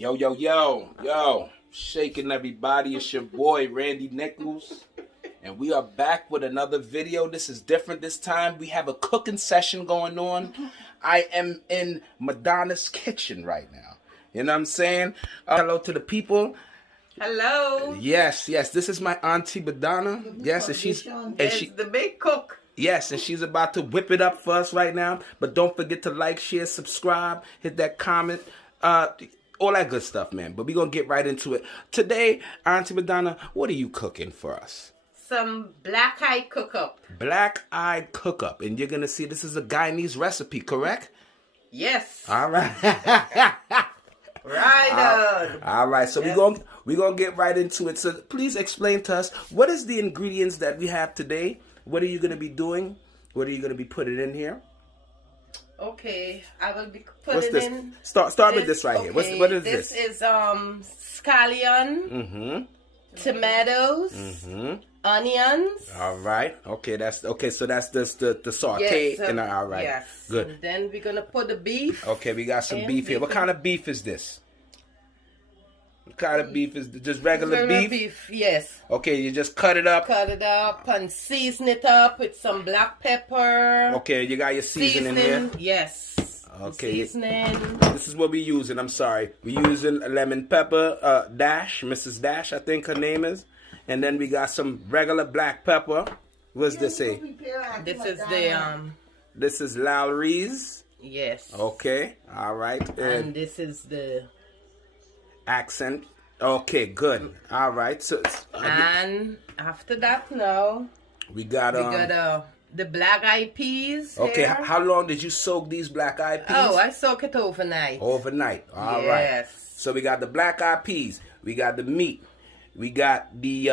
Yo, yo, yo, yo, shaking everybody. It's your boy, Randy Nickels. And we are back with another video. This is different this time. We have a cooking session going on. I am in Madonna's kitchen right now. You know what I'm saying? Hello to the people. Hello. Yes, this is my Auntie Madonna. Yes, and she's the big cook. Yes, and she's about to whip it up for us right now. But don't forget to like, share, subscribe, hit that comment, all that good stuff, man. But we're going to get right into it. Today, Auntie Madonna, what are you cooking for us? Some black-eyed cook-up. Black-eyed cook-up. And you're going to see this is a Guyanese recipe, correct? Yes. All right. Right on. All right, so we're gonna get right into it. So please explain to us, what is the ingredients that we have today? What are you going to be doing? What are you going to be putting in here? Okay, I will be putting in... Start with this right here. What is this? This is scallion, tomatoes, onions. All right. Okay, so that's the saute. Yes, All right. Yes. Good. And then we're gonna put the beef. Okay, we got some beef here. What kind of beef is this? What kind of beef is this? Just regular beef? Yes. Okay, you just cut it up. Cut it up and season it up with some black pepper. Okay, you got your seasoning here? Yes. Okay. Seasoning. This is what we're using. I'm sorry. We're using lemon pepper, Dash, Mrs. Dash, I think her name is. And then we got some regular black pepper. What's this say? This is the This is Lowry's. Yes. Okay. All right. And this is the accent. Okay, good. All right. So and after that, now we got the black-eyed peas. Okay. Here. How long did you soak these black-eyed peas? Oh, I soak it overnight. Overnight. All right. Yes. So we got the black-eyed peas. We got the meat. We got the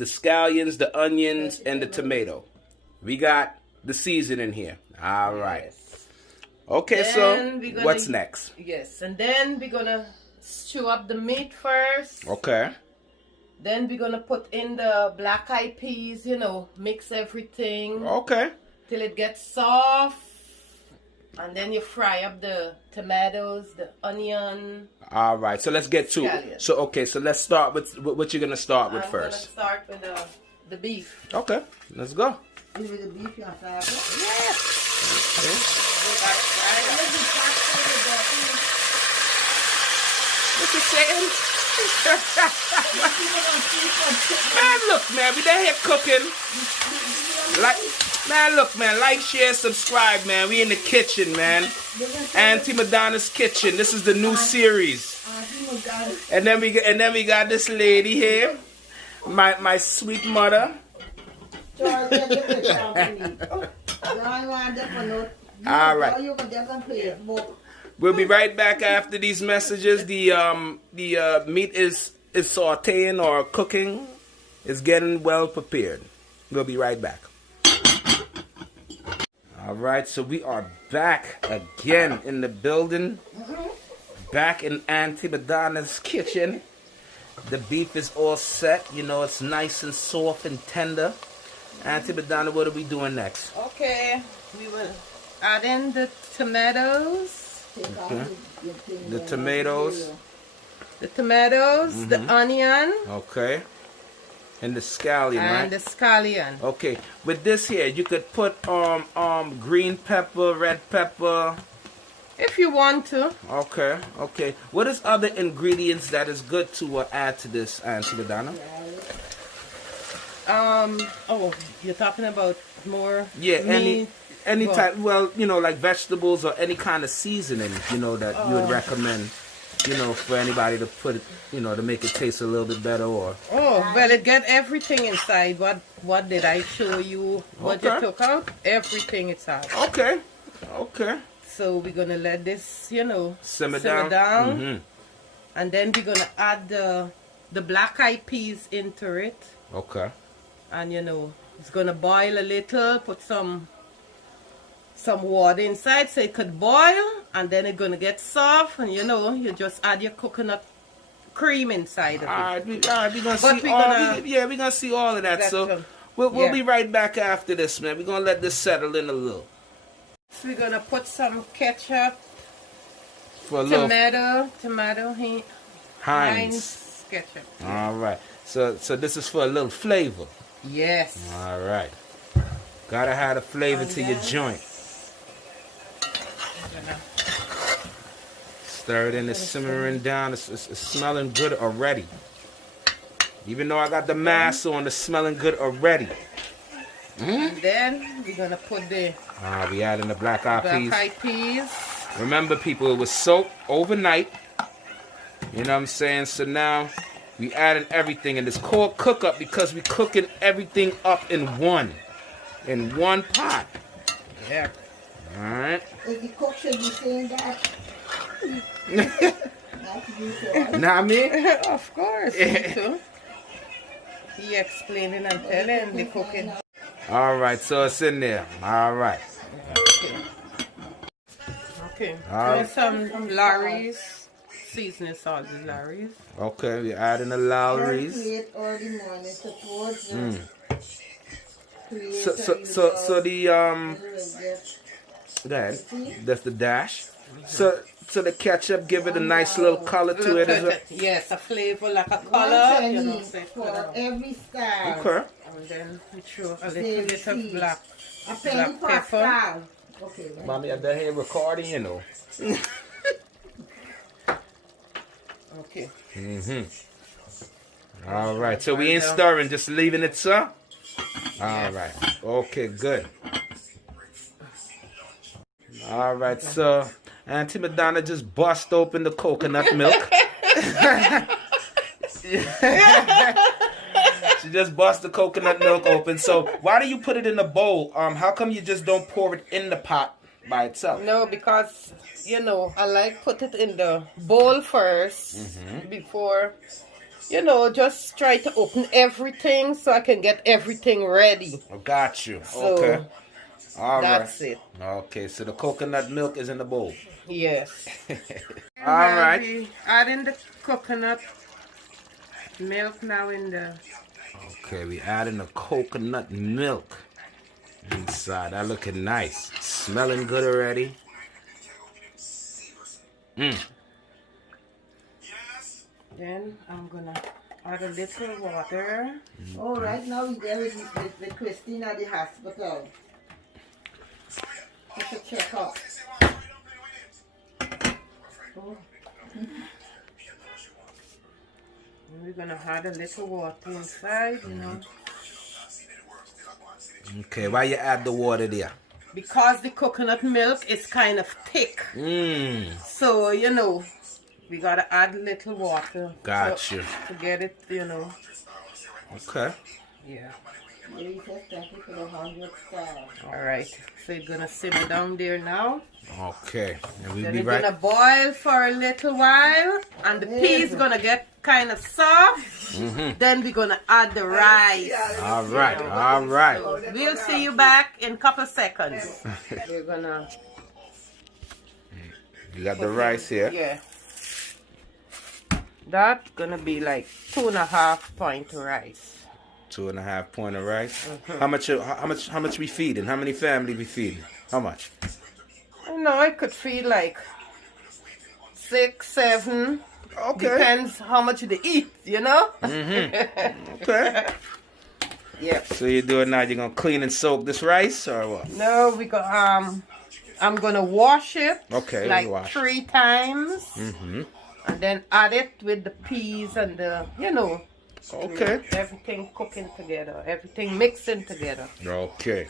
scallions, the onions, and the tomato. We got the seasoning here. All right. Yes. Okay, then so what's next? Yes, and then we're gonna stew up the meat first. Okay. Then we're gonna put in the black-eyed peas. Mix everything. Okay. Till it gets soft. And then you fry up the tomatoes, the onion. All right, so let's get to it. So let's start with what you're gonna start with first. I'm gonna start with the beef. Okay, let's go. With the beef, you want to have it? Yes. Okay. What you saying? Man, look, man, we down here cooking. Like, share, subscribe, man. We in the kitchen, man. Auntie Madonna's kitchen. This is the new series. And then we got this lady here, my sweet mother. All right. We'll be right back after these messages. The meat is sauteing or cooking. It's getting well prepared. We'll be right back. All right, so we are back again in the building. Back in Auntie Madonna's kitchen. The beef is all set. It's nice and soft and tender. Auntie Madonna, what are we doing next? Okay, we will add in the tomatoes. Okay. The tomatoes. The onion. Okay. And the scallion, right? And the scallion. Okay. With this here, you could put green pepper, red pepper. If you want to. Okay. What is other ingredients that is good to add to this, Auntie Madonna? Oh, you're talking about more? Yeah, meat? any type. Well, like vegetables or any kind of seasoning, that you would recommend. For anybody to put it, to make it taste a little bit better, or... Oh, well, it get everything inside. What did I show you? What you took out? Everything inside. Okay. So we're going to let this, simmer down. And then we're going to add the black-eyed peas into it. Okay. And, it's going to boil a little. Put some water inside so it could boil, and then it's gonna get soft, and you just add your coconut cream inside of it. Alright, we're gonna see all of that. So we'll be right back after this, man. We're gonna let this settle in a little. So we're gonna put some ketchup for a tomato heat. Heinz ketchup. All right. So this is for a little flavor. Yes. All right. Gotta have the flavor to your joint. Stir it in, it's simmering down. It's smelling good already. Even though I got the mask on, it's smelling good already. And then we're gonna put the We adding the black-eyed peas. Remember, people, it was soaked overnight. You know what I'm saying? So now we adding everything, and it's called cook up because we cooking everything up in one pot. Yeah. All right. If the cook should be saying that. Nah, me? Of course. Me too. He explaining and telling the cooking. All right, so it's in there. All right. Okay. All right. Some Lawry's seasoning salt, Lawry's. Okay, we're adding the Lowry's. All the morning supports. So the go ahead. That's the dash. So the ketchup give it a nice little color to it as well. Yes, a flavor like a color. You know, for every style. Okay. And then we throw a little bit of black pepper. Okay. Mommy, I done here recording, you know. Okay. All right, so we ain't stirring, just leaving it, sir. All right. Okay, good. All right, so Auntie Madonna just bust open the coconut milk. She just bust the coconut milk open. So why do you put it in a bowl? How come you just don't pour it in the pot by itself? No, because I like put it in the bowl first before. Just try to open everything so I can get everything ready. Oh, got you. So, okay. All right. That's it. Okay, so the coconut milk is in the bowl. Yes. All right. We adding the coconut milk now in the. Okay, we adding the coconut milk inside. That looking nice. Smelling good already. Then I'm gonna add a little water. Oh, right now we're there with Christine at the hospital. Just a check-up. Oh. We're gonna add a little water inside, Okay, why you add the water there? Because the coconut milk is kind of thick. So, we gotta add a little water. Gotcha. To get it, Okay. Yeah. Alright. So you're gonna simmer down there now. Okay. And we'll Then be it's right. gonna boil for a little while, and the peas gonna get kind of soft. Then we're gonna add the rice. All right. All right. We'll see you back in a couple seconds. We're gonna. You got the rice here. Yeah. That's gonna be like 2.5 pint rice. 2.5 point of rice. How much we feeding? How many family we feeding? How much? I could feed like 6, 7. Okay. Depends how much they eat, Okay. Yeah. So you do it now. You're gonna clean and soak this rice or what? No, we got I'm gonna wash it. Okay. Like wash. 3 times. And then add it with the peas and the Okay. everything cooking together, everything mixing together. Okay.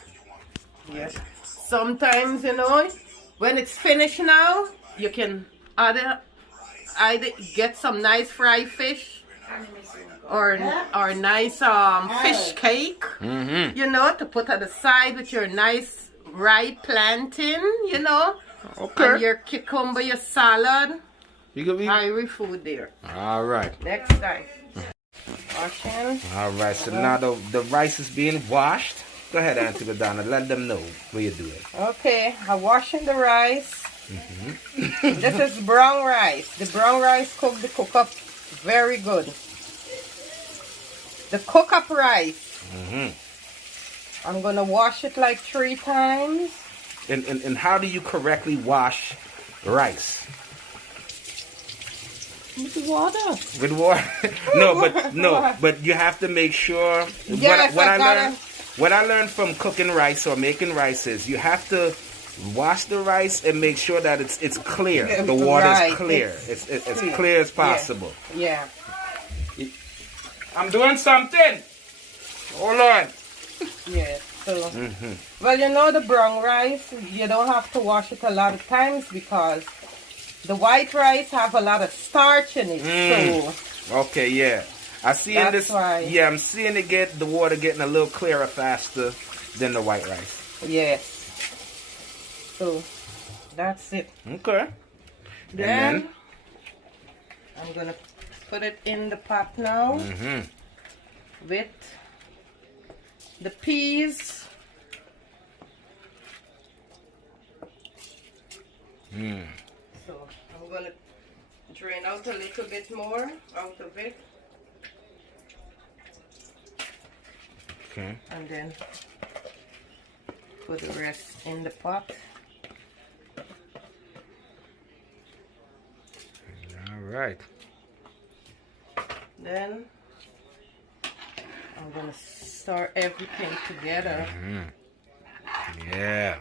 Yeah. Sometimes, when it's finished now, you can either get some nice fried fish or nice fish cake, to put at the side with your nice rye plantain, Okay. and your cucumber, your salad. You gonna be Irish food there. all right. Next time. Washing. All right. So now the rice is being washed. Go ahead, Auntie Madonna. Let them know what you're doing. Okay, I'm washing the rice. This is brown rice. The brown rice cook up very good. The cook up rice. I'm gonna wash it like 3 times. And how do you correctly wash rice? With water. With water? no, but you have to make sure. Yes, What I learned from cooking rice or making rice is you have to wash the rice and make sure that it's clear. The water is clear. It's as clear as possible. Yeah. I'm doing something. Hold on. Yeah. So, well, you know the brown rice, you don't have to wash it a lot of times because the white rice have a lot of starch in it. So okay, yeah. I see in this. Why. Yeah, I'm seeing the water getting a little clearer faster than the white rice. Yes. So that's it. Okay. Then I'm gonna put it in the pot now with the peas. So I'm gonna drain out a little bit more out of it. Okay. And then put the rest in the pot. All right. Then I'm gonna stir everything together. Yeah.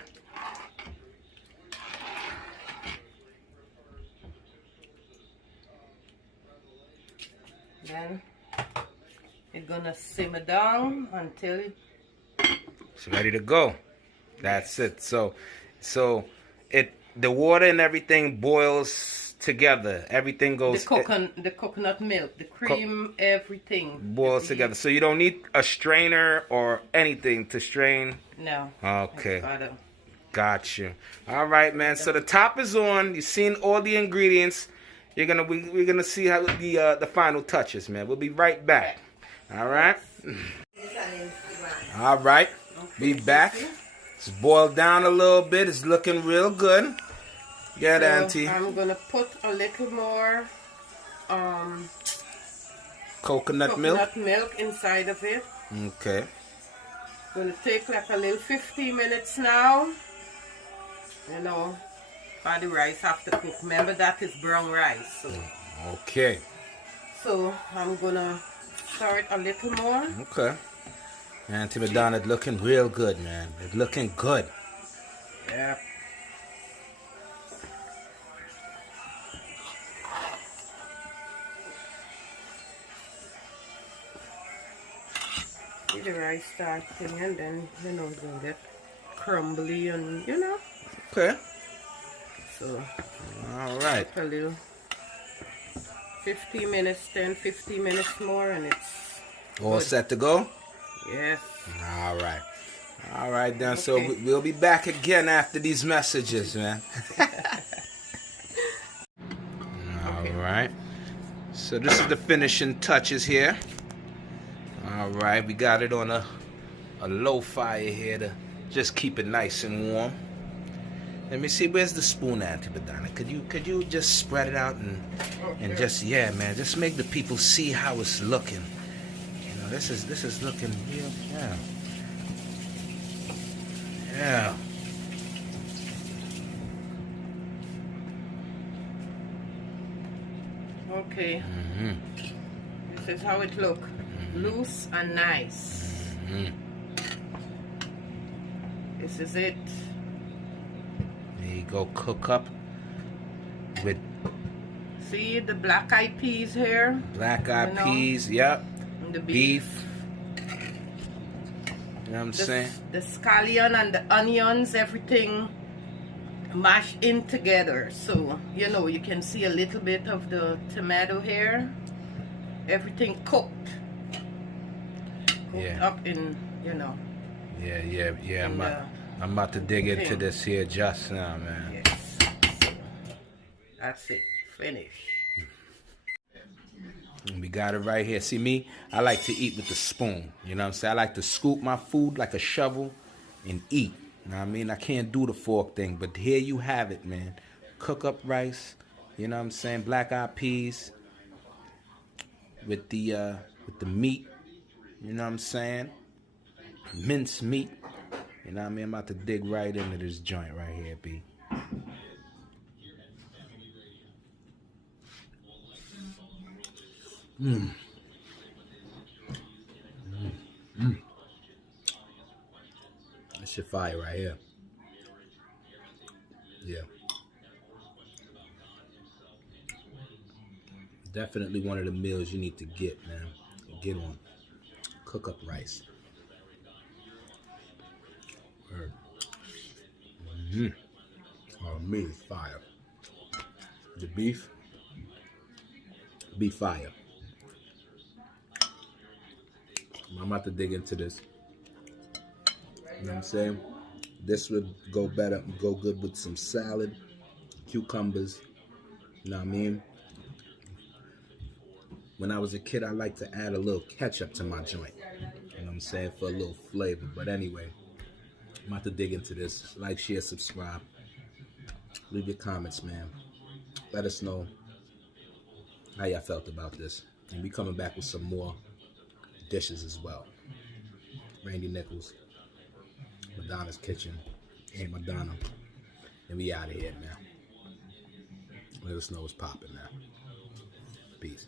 Then it's gonna simmer down until It's ready to go. That's it. So the water and everything boils together. Everything goes. the coconut milk, the cream, everything boils together. So you don't need a strainer or anything to strain. No. Okay. Got you. All right, man. So the top is on. You've seen all the ingredients. We're gonna see how the final touches, man. We'll be right back. All right. All right. Be back. It's boiled down a little bit. It's looking real good. Yeah, So Auntie. I'm gonna put a little more Coconut milk inside of it. Okay. Gonna take like a little 15 minutes now. You know, for the rice have to cook. Remember that is brown rice. So. Okay. So I'm gonna stir it a little more. Okay. Auntie Madonna, it's looking real good, man. It's looking good. Yeah. See the rice starting and then, you know, it's gonna get crumbly and, you know. Okay. So, all right. A little 15 minutes, 10-15 minutes more and it's all good. set to go? Yes. All right. All right, then. Okay. So we'll be back again after these messages, man. All right. So this is the finishing touches here. All right. We got it on a low fire here to just keep it nice and warm. Let me see. Where's the spoon, Auntie Madonna? Could you just spread it out and just man, just make the people see how it's looking. You know, this is looking real. Yeah. Yeah. Okay. This is how it look. Loose and nice. This is it. There you go. Cook up with. See the black-eyed peas here. Black-eyed peas. Yep. And the beef. You know what I'm saying? The scallion and the onions, everything mashed in together. So, you know, you can see a little bit of the tomato here. Everything cooked. Cooked up in, you know. Yeah. I'm about to dig into this here just now, man. Yes. That's it. Finish. We got it right here. See me? I like to eat with the spoon. You know what I'm saying? I like to scoop my food like a shovel and eat. You know what I mean? I can't do the fork thing, but here you have it, man. Cook up rice. You know what I'm saying? Black-eyed peas with the meat. You know what I'm saying? Minced meat. You know what I mean? I'm about to dig right into this joint right here, B. That shit fire right here. Yeah. Definitely one of the meals you need to get, man. Get on. Cook up rice. Oh, meat is fire. The beef fire. I'm about to dig into this. You know what I'm saying? This would go good with some salad, cucumbers. You know what I mean? When I was a kid, I liked to add a little ketchup to my joint. You know what I'm saying? For a little flavor. But anyway, I'm about to dig into this. Like, share, subscribe. Leave your comments, man. Let us know how y'all felt about this. And we coming back with some more dishes as well. Randy Nickels, Madonna's Kitchen, and Madonna. And we out of here, man. Let us know what's popping now. Peace.